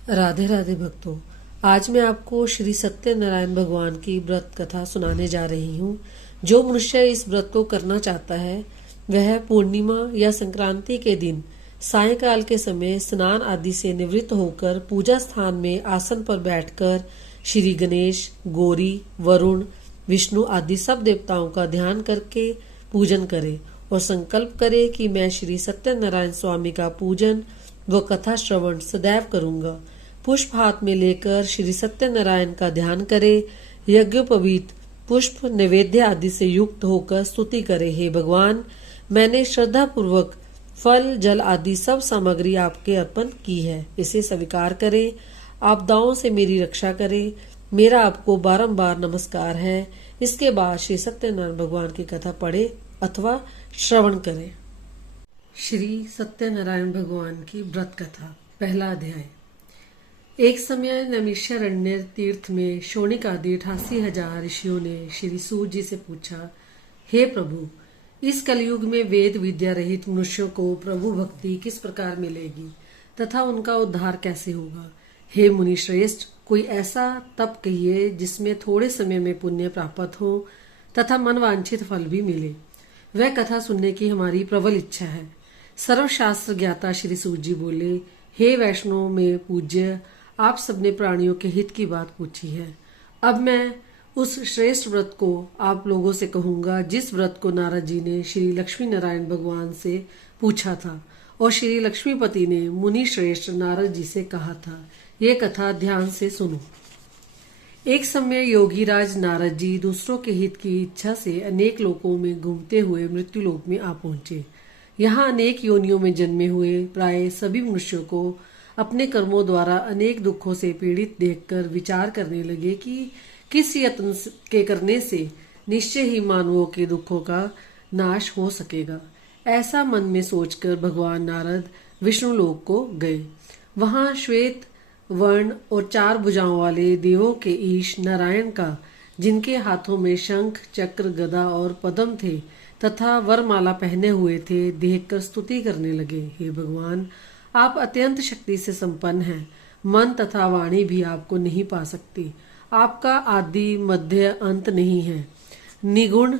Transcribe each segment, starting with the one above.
राधे राधे भक्तों। आज मैं आपको श्री सत्यनारायण भगवान की व्रत कथा सुनाने जा रही हूँ। जो मनुष्य इस व्रत को करना चाहता है वह पूर्णिमा या संक्रांति के दिन सायंकाल के समय स्नान आदि से निवृत्त होकर पूजा स्थान में आसन पर बैठकर श्री गणेश, गौरी, वरुण, विष्णु आदि सब देवताओं का ध्यान करके पूजन करे और संकल्प करे कि मैं श्री सत्यनारायण स्वामी का पूजन व कथा श्रवण सदैव करूंगा। पुष्प हाथ में लेकर श्री सत्यनारायण का ध्यान करे। यज्ञोपवीत पुष्प नैवेद्य आदि से युक्त होकर स्तुति करे, हे भगवान, मैंने श्रद्धा पूर्वक फल जल आदि सब सामग्री आपके अर्पण की है, इसे स्वीकार करे। आपदाओं से मेरी रक्षा करे। मेरा आपको बारंबार नमस्कार है। इसके बाद श्री सत्यनारायण भगवान की कथा पढ़े अथवा श्रवण करें। श्री सत्यनारायण भगवान की व्रत कथा। पहला अध्याय। एक समय नैमिषारण्य तीर्थ में शौनिक आदि 88,000 ऋषियों ने श्री सूत जी से पूछा, हे प्रभु, इस कलयुग में वेद विद्या रहित मनुष्यों को प्रभु भक्ति किस प्रकार मिलेगी तथा उनका उद्धार कैसे होगा? हे मुनि श्रेष्ठ, कोई ऐसा तप कहिए जिसमें थोड़े समय में पुण्य प्राप्त हो तथा मनवांछित फल भी मिले। वह कथा सुनने की हमारी प्रबल इच्छा है। सर्वशास्त्र ज्ञाता श्री सूत जी बोले, हे वैष्णव में पूज्य, आप सबने प्राणियों के हित की बात पूछी है। अब मैं उस श्रेष्ठ व्रत को आप लोगों से कहूंगा जिस व्रत को नारद जी ने श्री लक्ष्मी नारायण भगवान से पूछा था और श्री लक्ष्मीपति ने मुनि श्रेष्ठ नारद जी से कहा था। ये कथा ध्यान से सुनो। एक समय योगीराज नारद जी दूसरों के हित की इच्छा से अनेक लोकों में घूमते हुए मृत्यु लोक में आ पहुंचे। यहाँ अनेक योनियों में जन्मे हुए प्राय सभी मनुष्यों को अपने कर्मों द्वारा अनेक दुखों से पीड़ित देखकर विचार करने लगे कि किस यत्न के करने से निश्चय ही मानवों के दुखों का नाश हो सकेगा। ऐसा मन में सोचकर भगवान नारद विष्णु लोक को गए। वहां श्वेत वर्ण और 4 भुजाओं वाले देवों के ईश नारायण का, जिनके हाथों में शंख, चक्र, गदा और पद्म थे तथा वरमाला पहने हुए थे, देखकर स्तुति करने लगे, हे भगवान, आप अत्यंत शक्ति से संपन्न हैं। मन तथा वाणी भी आपको नहीं पा सकती। आपका आदि मध्य अंत नहीं है। निगुण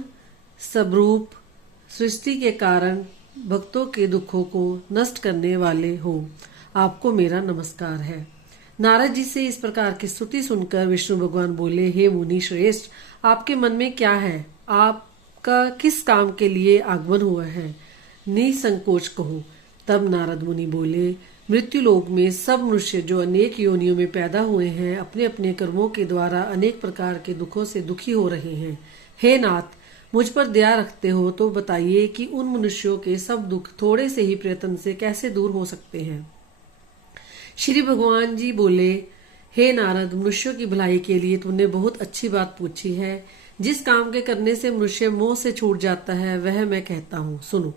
स्वरूप सृष्टि के कारण भक्तों के दुखों को नष्ट करने वाले हो। आपको मेरा नमस्कार है। नारद जी से इस प्रकार की स्तुति सुनकर विष्णु भगवान बोले, हे मुनि श्रेष्ठ, आपके मन में क्या है? आपका किस काम के लिए आगमन हुआ है? निसंकोच कहो। तब नारद मुनि बोले, मृत्यु लोक में सब मनुष्य जो अनेक योनियों में पैदा हुए हैं अपने अपने कर्मों के द्वारा अनेक प्रकार के दुखों से दुखी हो रहे हैं। हे नाथ, मुझ पर दया रखते हो तो बताइए कि उन मनुष्यों के सब दुख थोड़े से ही प्रयत्न से कैसे दूर हो सकते हैं। श्री भगवान जी बोले, हे नारद, मनुष्यों की भलाई के लिए तुमने बहुत अच्छी बात पूछी है। जिस काम के करने से मनुष्य मोह से छूट जाता है वह मैं कहता हूँ, सुनो।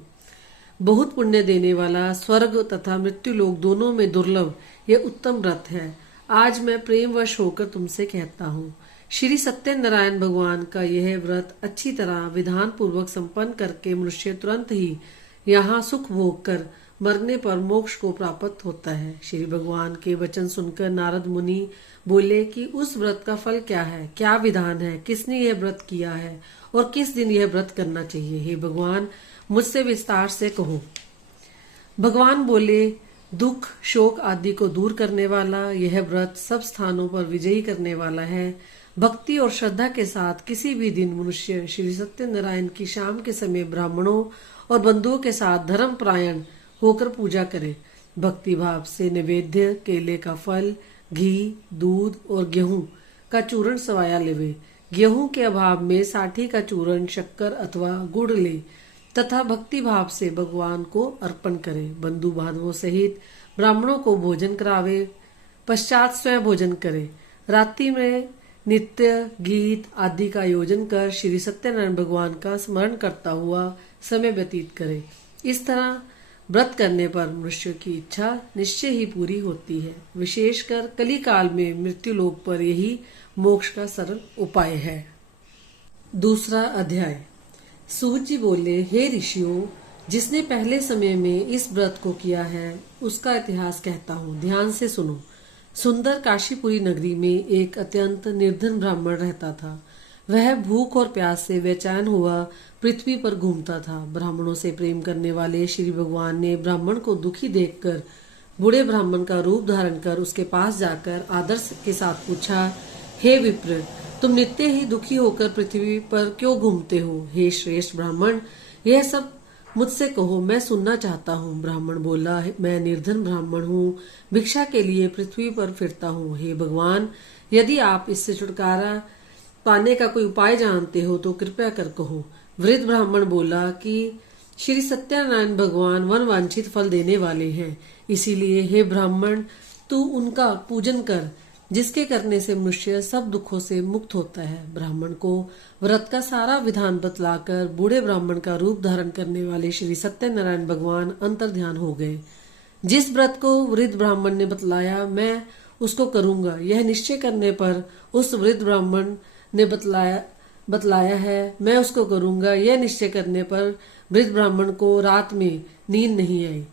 बहुत पुण्य देने वाला, स्वर्ग तथा मृत्यु लोक दोनों में दुर्लभ यह उत्तम व्रत है। आज मैं प्रेमवश होकर तुमसे कहता हूँ। श्री सत्यनारायण भगवान का यह व्रत अच्छी तरह विधान पूर्वक संपन्न करके मनुष्य तुरंत ही यहाँ सुख भोग कर मरने पर मोक्ष को प्राप्त होता है। श्री भगवान के वचन सुनकर नारद मुनि बोले कि उस व्रत का फल क्या है, क्या विधान है, किसने यह व्रत किया है और किस दिन यह व्रत करना चाहिए? हे भगवान, मुझसे विस्तार से कहो। भगवान बोले, दुख शोक आदि को दूर करने वाला यह व्रत सब स्थानों पर विजयी करने वाला है। भक्ति और श्रद्धा के साथ किसी भी दिन मनुष्य श्री सत्यनारायण की शाम के समय ब्राह्मणों और बंधुओं के साथ धर्म परायण होकर पूजा करे। भक्ति भाव से नैवेद्य, केले का फल, घी, दूध और गेहूं का चूर्ण सवाया लेवे। गेहूं के अभाव में साठी का चूर्ण, शक्कर अथवा गुड़ ले तथा भक्ति भाव से भगवान को अर्पण करे। बंधु बांधवों सहित ब्राह्मणों को भोजन करावे, पश्चात स्वयं भोजन करे। रात्रि में नित्य गीत आदि का आयोजन कर श्री सत्यनारायण भगवान का स्मरण करता हुआ समय व्यतीत करे। इस तरह व्रत करने पर मनुष्य की इच्छा निश्चय ही पूरी होती है। विशेषकर कली काल में मृत्यु लोक पर यही मोक्ष का सरल उपाय है। दूसरा अध्याय। सूत जी बोले, हे ऋषियों, जिसने पहले समय में इस व्रत को किया है उसका इतिहास कहता हूँ, ध्यान से सुनो। सुंदर काशीपुरी नगरी में एक अत्यंत निर्धन ब्राह्मण रहता था। वह भूख और प्यास से बेचैन हुआ पृथ्वी पर घूमता था। ब्राह्मणों से प्रेम करने वाले श्री भगवान ने ब्राह्मण को दुखी देखकर बूढ़े ब्राह्मण का रूप धारण कर उसके पास जाकर आदर के साथ पूछा, हे विप्र, तुम नित्य ही दुखी होकर पृथ्वी पर क्यों घूमते हो? हे श्रेष्ठ ब्राह्मण, यह सब मुझसे कहो, मैं सुनना चाहता हूँ। ब्राह्मण बोला, मैं निर्धन ब्राह्मण हूँ, भिक्षा के लिए पृथ्वी पर फिरता हूँ। हे भगवान, यदि आप इससे छुटकारा पाने का कोई उपाय जानते हो तो कृपया कर कहो। वृद्ध ब्राह्मण बोला कि श्री सत्यनारायण भगवान वन वांछित फल देने वाले हैं, इसीलिए हे ब्राह्मण, तू उनका पूजन कर, जिसके करने से मनुष्य सब दुखों से मुक्त होता है। ब्राह्मण को व्रत का सारा विधान बतलाकर बूढ़े ब्राह्मण का रूप धारण करने वाले श्री सत्यनारायण भगवान अंतर्ध्यान हो गए। जिस व्रत को वृद्ध ब्राह्मण ने बतलाया, मैं उसको करूंगा, यह निश्चय करने पर उस वृद्ध ब्राह्मण ने बतलाया है, मैं उसको करूंगा, यह निश्चय करने पर वृद्ध ब्राह्मण को रात में नींद नहीं आई।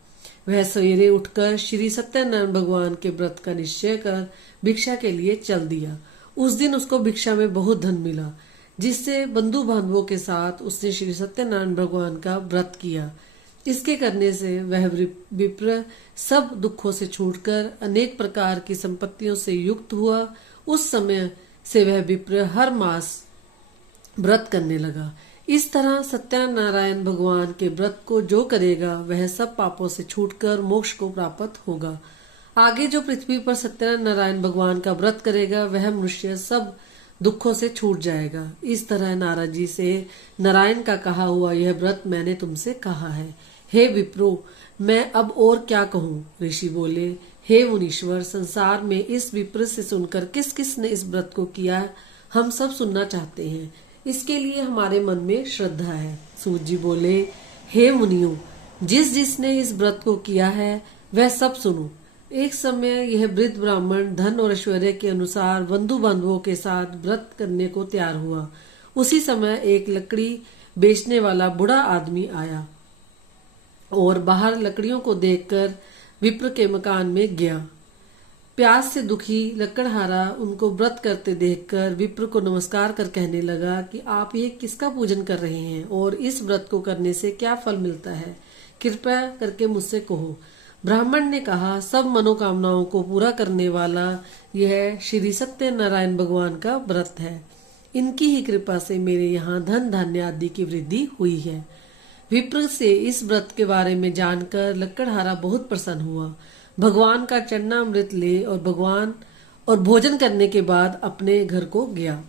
वह सवेरे उठकर श्री सत्यनारायण भगवान के व्रत का निश्चय कर भिक्षा के लिए चल दिया। उस दिन उसको भिक्षा में बहुत धन मिला, जिससे बंधु बांधवों के साथ उसने श्री सत्यनारायण भगवान का व्रत किया। इसके करने से वह विप्र सब दुखों से छूटकर अनेक प्रकार की संपत्तियों से युक्त हुआ। उस समय से वह विप्र हर मास व्रत करने लगा। इस तरह सत्यनारायण भगवान के व्रत को जो करेगा वह सब पापों से छूटकर मोक्ष को प्राप्त होगा। आगे जो पृथ्वी पर सत्यनारायण भगवान का व्रत करेगा वह मनुष्य सब दुखों से छूट जाएगा। इस तरह नारद जी से नारायण का कहा हुआ यह व्रत मैंने तुमसे कहा है। हे विप्रो, मैं अब और क्या कहूँ? ऋषि बोले, हे मुनीश्वर, संसार में इस विप्र से सुनकर किस किस ने इस व्रत को किया, हम सब सुनना चाहते हैं। इसके लिए हमारे मन में श्रद्धा है। सूत जी बोले, हे मुनियों, जिस जिसने इस व्रत को किया है वह सब सुनो। एक समय यह वृद्ध ब्राह्मण धन और ऐश्वर्य के अनुसार बंधु बांधवों के साथ व्रत करने को तैयार हुआ। उसी समय एक लकड़ी बेचने वाला बूढ़ा आदमी आया और बाहर लकड़ियों को देखकर विप्र के मकान में गया। प्यास से दुखी लकड़हारा उनको व्रत करते देखकर विप्र को नमस्कार कर कहने लगा कि आप ये किसका पूजन कर रहे हैं और इस व्रत को करने से क्या फल मिलता है, कृपया करके मुझसे कहो। ब्राह्मण ने कहा, सब मनोकामनाओं को पूरा करने वाला यह श्री सत्यनारायण भगवान का व्रत है। इनकी ही कृपा से मेरे यहाँ धन धान्य आदि की वृद्धि हुई है। विप्र से इस व्रत के बारे में जानकर लकड़हारा बहुत प्रसन्न हुआ। भगवान का चरणामृत ले और भोजन करने के बाद अपने घर को गया।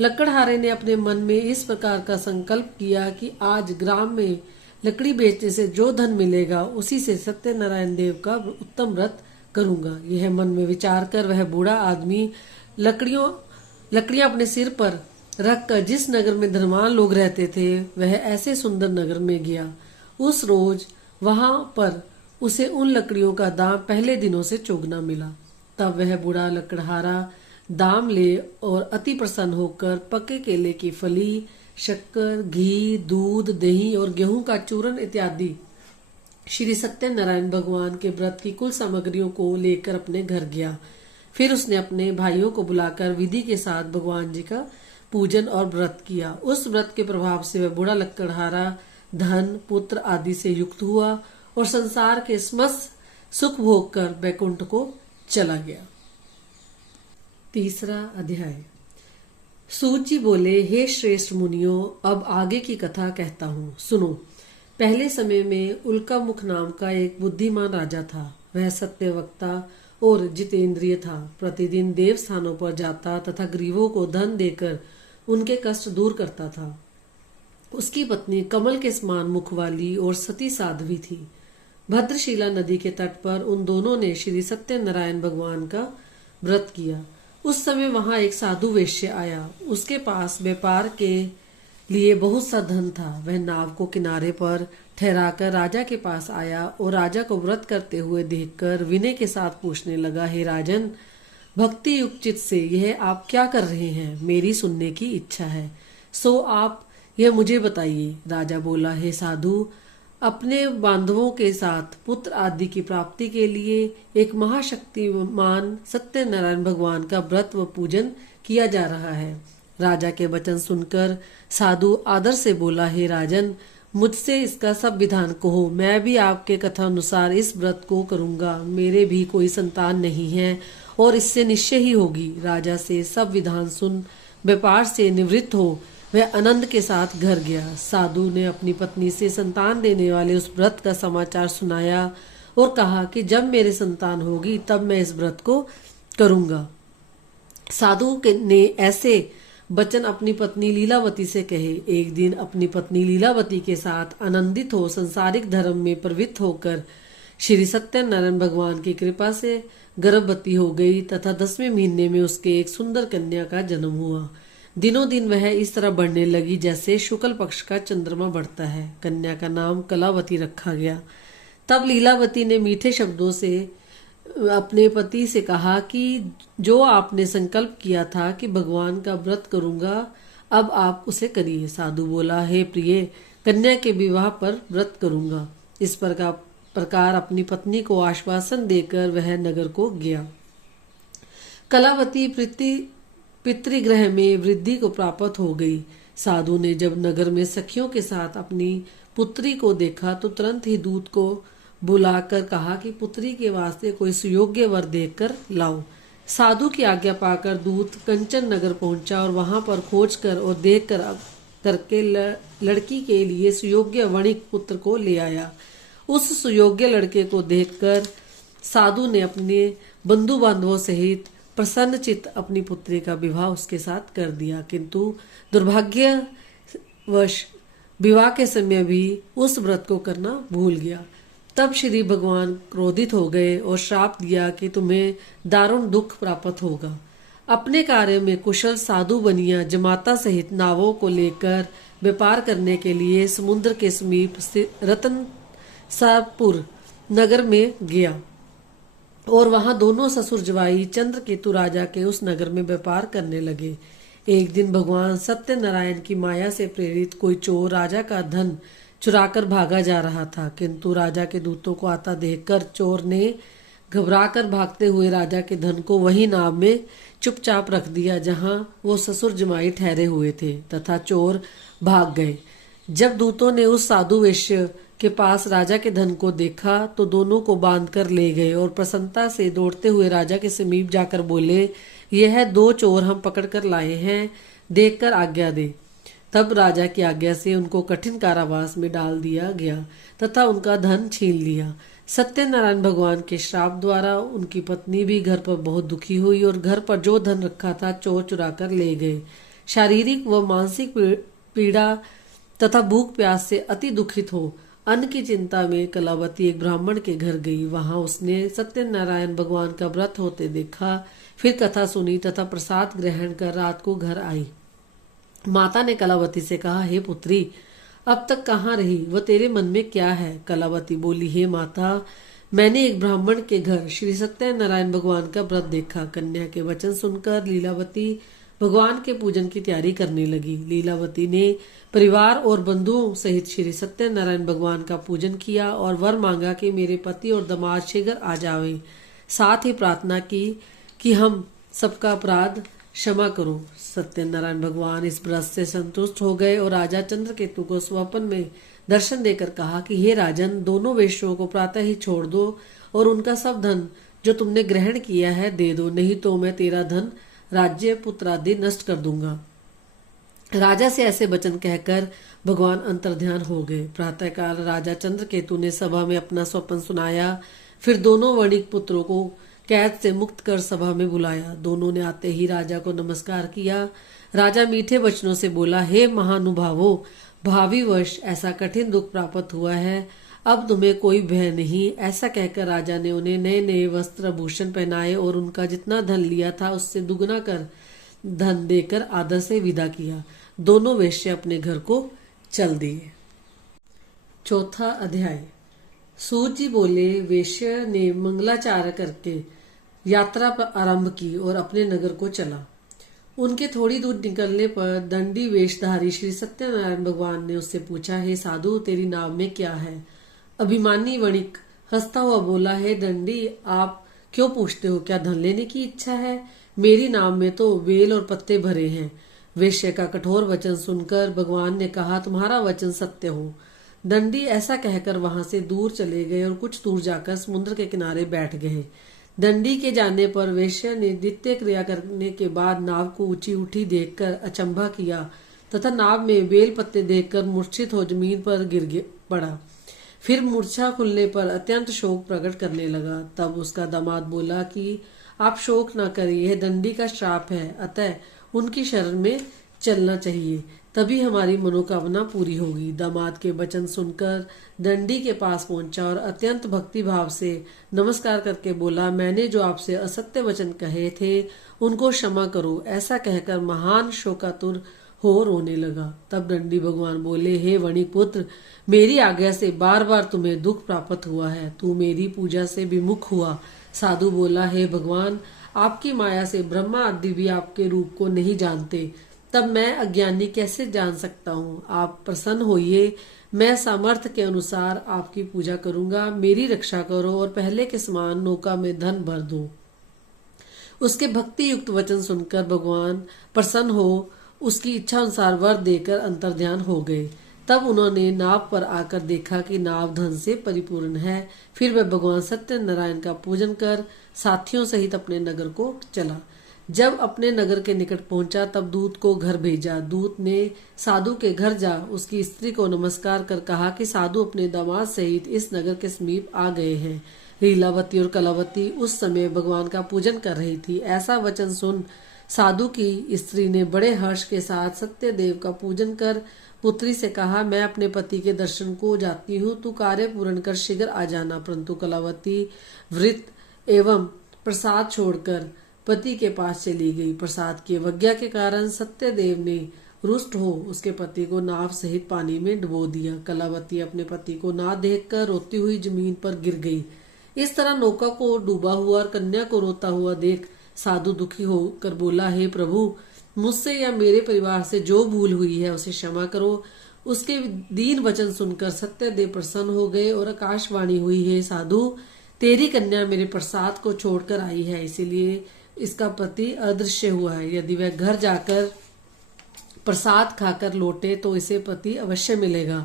लकड़हारे ने अपने मन में इस प्रकार का संकल्प किया कि आज ग्राम में लकड़ी बेचने से जो धन मिलेगा उसी से सत्यनारायण देव का उत्तम व्रत करूंगा। यह मन में विचार कर वह बूढ़ा आदमी लकड़ियां अपने सिर पर रखकर जिस नगर में धनवान लोग रहते थे वह ऐसे सुंदर नगर में गया। उस रोज वहां पर उसे उन लकड़ियों का दाम पहले दिनों से चौगुना मिला। तब वह बूढ़ा लकड़हारा दाम ले और अति प्रसन्न होकर पके केले की फली, शक्कर, घी, दूध, दही और गेहूं का चूर्ण इत्यादि श्री सत्यनारायण भगवान के व्रत की कुल सामग्रियों को लेकर अपने घर गया। फिर उसने अपने भाइयों को बुलाकर विधि के साथ भगवान जी का पूजन और व्रत किया। उस व्रत के प्रभाव से वह बूढ़ा लकड़हारा धन, पुत्र आदि से युक्त हुआ और संसार के समस्त सुख भोग कर बैकुंठ को चला गया। तीसरा अध्याय। सूत जी बोले, हे श्रेष्ठ मुनियों, अब आगे की कथा कहता हूँ, सुनो। पहले समय में उल्का मुख नाम का एक बुद्धिमान राजा था। वह सत्यवक्ता और जितेंद्रिय था। प्रतिदिन देव स्थानों पर जाता तथा गरीबों को धन देकर उनके कष्ट दूर करता था। उसकी पत्नी कमल के समान मुख वाली और सती साध्वी थी। भद्रशिला नदी के तट पर उन दोनों ने श्री सत्यनारायण भगवान का व्रत किया। उस समय वहां एक साधु वैश्य आया। उसके पास व्यापार के लिए बहुत सा धन था। वह नाव को किनारे पर ठहराकर राजा के पास आया और राजा को व्रत करते हुए देखकर विनय के साथ पूछने लगा, हे राजन, भक्ति युक्त चित्त से यह आप क्या कर रहे हैं? मेरी सुनने की इच्छा है, सो आप यह मुझे बताइए। राजा बोला, हे साधु, अपने बांधवों के साथ पुत्र आदि की प्राप्ति के लिए एक महाशक्तिमान सत्यनारायण भगवान का व्रत व पूजन किया जा रहा है। राजा के वचन सुनकर साधु आदर से बोला, हे राजन, मुझसे इसका सब विधान कहो, मैं भी आपके कथा अनुसार इस व्रत को करूंगा। मेरे भी कोई संतान नहीं है और इससे निश्चय ही होगी। राजा से सब विधान सुन व्यापार से निवृत्त हो वह आनंद के साथ घर गया। साधु ने अपनी पत्नी से संतान देने वाले उस व्रत का समाचार सुनाया और कहा कि जब मेरे संतान होगी तब मैं इस व्रत को करूंगा। साधु ने ऐसे वचन अपनी पत्नी लीलावती से कहे। एक दिन अपनी पत्नी लीलावती के साथ आनंदित हो संसारिक धर्म में प्रवृत्त होकर श्री सत्यनारायण भगवान की कृपा से गर्भवती हो गई तथा 10वें महीने में उसके एक सुंदर कन्या का जन्म हुआ। दिनों दिन वह इस तरह बढ़ने लगी जैसे शुक्ल पक्ष का चंद्रमा बढ़ता है। कन्या का नाम कलावती रखा गया। तब लीलावती ने मीठे शब्दों से अपने पति से कहा कि जो आपने संकल्प किया था कि भगवान का व्रत करूंगा, अब आप उसे करिए। साधु बोला, हे प्रिय, कन्या के विवाह पर व्रत करूंगा। इस प्रकार अपनी पत्नी को आश्वासन देकर वह नगर को गया। कलावती पितृगृह में वृद्धि को प्राप्त हो गई। साधु ने जब नगर में सखियों के साथ अपनी पुत्री को देखा तो तुरंत ही दूत को बुलाकर कहा कि पुत्री के वास्ते कोई सुयोग्य वर देखकर लाओ। साधु की आज्ञा पाकर दूत कंचन नगर पहुंचा और वहां पर खोज कर और देख करके लड़की के लिए सुयोग्य वणिक पुत्र को ले आया। उस सुयोग्य लड़के को देखकर साधु ने अपने बंधु बांधवों सहित प्रसन्नचित्त अपनी पुत्री का विवाह उसके साथ कर दिया, किंतु दुर्भाग्यवश विवाह के समय भी उस व्रत को करना भूल गया। तब श्री भगवान क्रोधित हो गए और श्राप दिया कि तुम्हें दारुण दुख प्राप्त होगा। अपने कार्य में कुशल साधु बनिया जमाता सहित नावों को लेकर व्यापार करने के लिए समुद्र के समीप स्थित रतनसापुर नगर में गया और वहां दोनों ससुर जवाई चंद्रकेतु राजा के उस नगर में व्यापार करने लगे। एक दिन भगवान सत्यनारायण की माया से प्रेरित कोई चोर राजा का धन चुराकर भागा जा रहा था, किंतु राजा के दूतों को आता देखकर चोर ने घबराकर भागते हुए राजा के धन को वही नाव में चुपचाप रख दिया जहां वो ससुर जमाई ठहरे हुए थे तथा चोर भाग गए। जब दूतों ने उस साधु वैश्य के पास राजा के धन को देखा तो दोनों को बांधकर ले गए और प्रसन्नता से दौड़ते हुए राजा के समीप जाकर बोले, यह 2 चोर हम पकड़कर लाए हैं, देखकर आज्ञा दे। तब राजा की आज्ञा से उनको कठिन कारावास में डाल दिया गया तथा उनका धन छीन लिया। सत्यनारायण भगवान के श्राप द्वारा उनकी पत्नी भी घर पर बहुत दुखी हुई और घर पर जो धन रखा था चोर चुरा कर ले गए। शारीरिक व मानसिक पीड़ा तथा भूख प्यास से अति दुखित हो अन्न की चिंता में कलावती एक ब्राह्मण के घर गई। वहां उसने सत्यनारायण भगवान का व्रत होते देखा, फिर कथा सुनी तथा प्रसाद ग्रहण कर रात को घर आई। माता ने कलावती से कहा, हे पुत्री, अब तक कहाँ रही, वह तेरे मन में क्या है? कलावती बोली, हे माता, मैंने एक ब्राह्मण के घर श्री सत्यनारायण भगवान का व्रत देखा। कन्या के वचन सुनकर लीलावती भगवान के पूजन की तैयारी करने लगी। लीलावती ने परिवार और बंधुओं सहित श्री सत्यनारायण भगवान का पूजन किया और वर मांगा कि मेरे पति और दामाद शीघ्र आ जावे। साथ ही प्रार्थना की कि हम सबका अपराध क्षमा करो। सत्यनारायण भगवान इस व्रत से संतुष्ट हो गए और राजा चंद्रकेतु को स्वप्न में दर्शन देकर कहा कि हे राजन, दोनों वेश्यों को प्रातः ही छोड़ दो और उनका सब धन जो तुमने ग्रहण किया है दे दो, नहीं तो मैं तेरा धन, राज्य, पुत्र आदि नष्ट कर दूंगा। राजा से ऐसे वचन कहकर भगवान अंतर्ध्यान हो गए। प्रातःकाल राजा चंद्रकेतु ने सभा में अपना स्वप्न सुनाया। फिर दोनों वणिक पुत्रों को कैद से मुक्त कर सभा में बुलाया। दोनों ने आते ही राजा को नमस्कार किया। राजा मीठे वचनों से बोला, हे महानुभावों, भावी वर्ष ऐसा कठिन दुख प्राप्त हुआ है, अब तुम्हें कोई भय नहीं। ऐसा कहकर राजा ने उन्हें नए नए वस्त्र भूषण पहनाए और उनका जितना धन लिया था उससे दुगना कर धन देकर आदर से विदा किया। दोनों वेश्या अपने घर को चल दिए। 4था अध्याय। सूत जी बोले, वेश्या ने मंगलाचार करके यात्रा आरंभ की और अपने नगर को चला। उनके थोड़ी दूर निकलने पर दंडी वेशधारी श्री सत्यनारायण भगवान ने उससे पूछा, हे साधु, तेरी नाव में क्या है? अभिमानी वणिक हंसता हुआ बोला, हे दंडी, आप क्यों पूछते हो? क्या धन लेने की इच्छा है? मेरी नाव में तो बेल और पत्ते भरे हैं। वेश्या का कठोर वचन सुनकर भगवान ने कहा, तुम्हारा वचन सत्य हो। दंडी ऐसा कहकर वहां से दूर चले गए और कुछ दूर जाकर समुद्र के किनारे बैठ गए। दंडी के जाने पर वेश्या ने नित्य क्रिया करने के बाद नाव को ऊंची उठी देखकर अचंभा किया तथा नाव में बेल पत्ते देखकर मूर्छित हो जमीन पर गिर पड़ा। फिर मूर्छा खुलने पर अत्यंत शोक प्रकट करने लगा। तब उसका दामाद बोला कि आप शोक न करें, यह दंडी का श्राप है, अतः उनकी शरण में चलना चाहिए, तभी हमारी मनोकामना पूरी होगी। दामाद के वचन सुनकर दंडी के पास पहुंचा और अत्यंत भक्ति भाव से नमस्कार करके बोला, मैंने जो आपसे असत्य वचन कहे थे उनको क्षमा करो। ऐसा कहकर महान शोकातुर हो रोने लगा। तब दंडी भगवान बोले, हे वणिक पुत्र, मेरी आज्ञा से बार बार तुम्हें दुख प्राप्त हुआ है, तू मेरी पूजा से विमुख हुआ। साधु बोला, हे भगवान, आपकी माया से ब्रह्मा आदि भी आपके रूप को नहीं जानते, तब मैं अज्ञानी कैसे जान सकता हूँ? आप प्रसन्न होइए, मैं सामर्थ्य के अनुसार आपकी पूजा करूंगा। मेरी रक्षा करो और पहले के समान नौका में धन भर दो। उसके भक्ति युक्त वचन सुनकर भगवान प्रसन्न हो उसकी इच्छा अनुसार वर देकर अंतर्ध्यान हो गए। तब उन्होंने नाव पर आकर देखा कि नाव धन से परिपूर्ण है। फिर वह भगवान सत्यनारायण का पूजन कर साथियों सहित अपने नगर को चला। जब अपने नगर के निकट पहुंचा तब दूत को घर भेजा। दूत ने साधु के घर जा उसकी स्त्री को नमस्कार कर कहा कि साधु अपने दामाद सहित इस नगर के समीप आ गए हैं। लीलावती और कलावती उस समय भगवान का पूजन कर रही थी। ऐसा वचन सुन साधु की स्त्री ने बड़े हर्ष के साथ सत्यदेव का पूजन कर पुत्री से कहा, मैं अपने पति के दर्शन को जाती हूँ, तू कार्य पूर्ण कर शीघ्र आ जाना। परंतु कलावती व्रत एवं प्रसाद छोड़कर पति के पास चली गई। प्रसाद की अवज्ञा के कारण सत्यदेव ने रुष्ट हो उसके पति को नाव सहित पानी में डुबो दिया। कलावती अपने पति को ना देखकर रोती हुई जमीन पर गिर गई। इस तरह नौका को डूबा हुआ और कन्या को रोता हुआ देख साधु दुखी होकर बोला, हे प्रभु, मुझसे या मेरे परिवार से जो भूल हुई है उसे क्षमा करो। उसके दीन वचन सुनकर सत्यदेव प्रसन्न हो गए और आकाशवाणी हुई, हे साधु, तेरी कन्या मेरे प्रसाद को छोड़कर आई है, इसीलिए इसका पति अदृश्य हुआ है। यदि वह घर जाकर प्रसाद खाकर लौटे तो इसे पति अवश्य मिलेगा।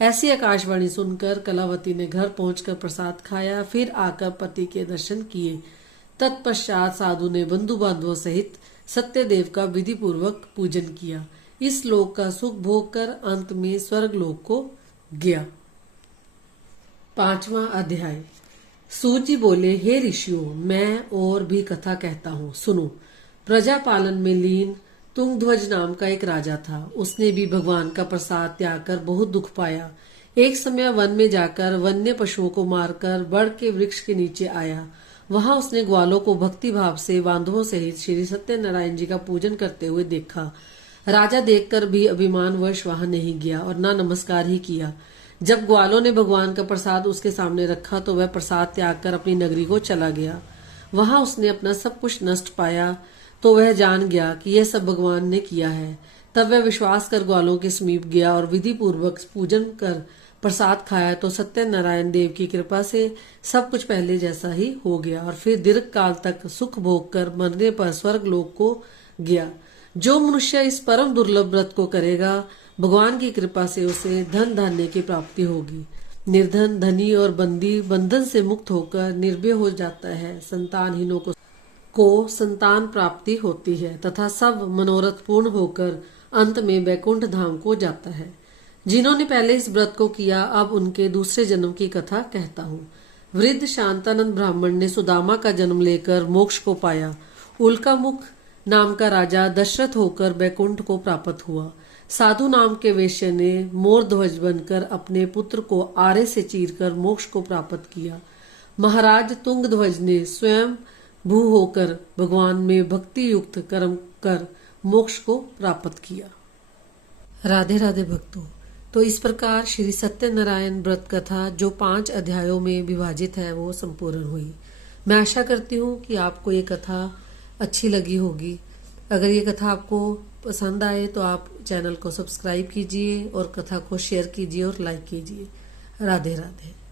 ऐसी आकाशवाणी सुनकर कलावती ने घर पहुंचकर प्रसाद खाया, फिर आकर पति के दर्शन किए। तत्पश्चात साधु ने बंधु बांधवों सहित सत्यदेव का विधि पूर्वक पूजन किया। इस लोक का सुख भोग कर अंत में स्वर्ग लोक को गया। 5वां अध्याय। सूत जी बोले, हे ऋषियों, मैं और भी कथा कहता हूँ, सुनो। प्रजा पालन में लीन तुंगध्वज नाम का एक राजा था। उसने भी भगवान का प्रसाद त्याग कर बहुत दुख पाया। एक समय वन में जाकर वन्य पशुओं को मारकर बड़ के वृक्ष के नीचे आया। वहां उसने ग्वालों को भक्ति भाव से बांधवों सहित श्री सत्यनारायण जी का पूजन करते हुए देखा। राजा देखकर भी अभिमानवश वहां नहीं गया और न नमस्कार ही किया। जब ग्वालों ने भगवान का प्रसाद उसके सामने रखा तो वह प्रसाद त्याग कर अपनी नगरी को चला गया। वहां उसने अपना सब कुछ नष्ट पाया तो वह जान गया कि यह सब भगवान ने किया है। तब वह विश्वास कर ग्वालों के समीप गया और विधि पूर्वक पूजन कर प्रसाद खाया तो सत्यनारायण देव की कृपा से सब कुछ पहले जैसा ही हो गया और फिर दीर्घ काल तक सुख भोग कर मरने पर स्वर्ग लोक को गया। जो मनुष्य इस परम दुर्लभ व्रत को करेगा, भगवान की कृपा से उसे धन धान्य की प्राप्ति होगी। निर्धन धनी और बंदी बंधन से मुक्त होकर निर्भय हो जाता है। संतानहीनों को संतान प्राप्ति होती है तथा सब मनोरथ पूर्ण होकर अंत में वैकुंठ धाम को जाता है। जिन्होंने पहले इस व्रत को किया, अब उनके दूसरे जन्म की कथा कहता हूँ। वृद्ध शांतानंद ब्राह्मण ने सुदामा का जन्म लेकर मोक्ष को पाया। उल्कामुख नाम का राजा दशरथ होकर वैकुंठ को प्राप्त हुआ। साधु नाम के वेश्य ने मोर ध्वज बनकर अपने पुत्र को आरे से चीरकर मोक्ष को प्राप्त किया। महाराज तुंगध्वज ने स्वयं भू होकर भगवान में भक्ति युक्त कर्म कर मोक्ष को प्राप्त किया। राधे राधे भक्तों, तो इस प्रकार श्री सत्यनारायण व्रत कथा जो 5 अध्यायों में विभाजित है वो संपूर्ण हुई। मैं आशा करती हूँ कि आपको ये कथा अच्छी लगी होगी। अगर ये कथा आपको पसंद आए तो आप चैनल को सब्सक्राइब कीजिए और कथा को शेयर कीजिए और लाइक कीजिए। राधे राधे।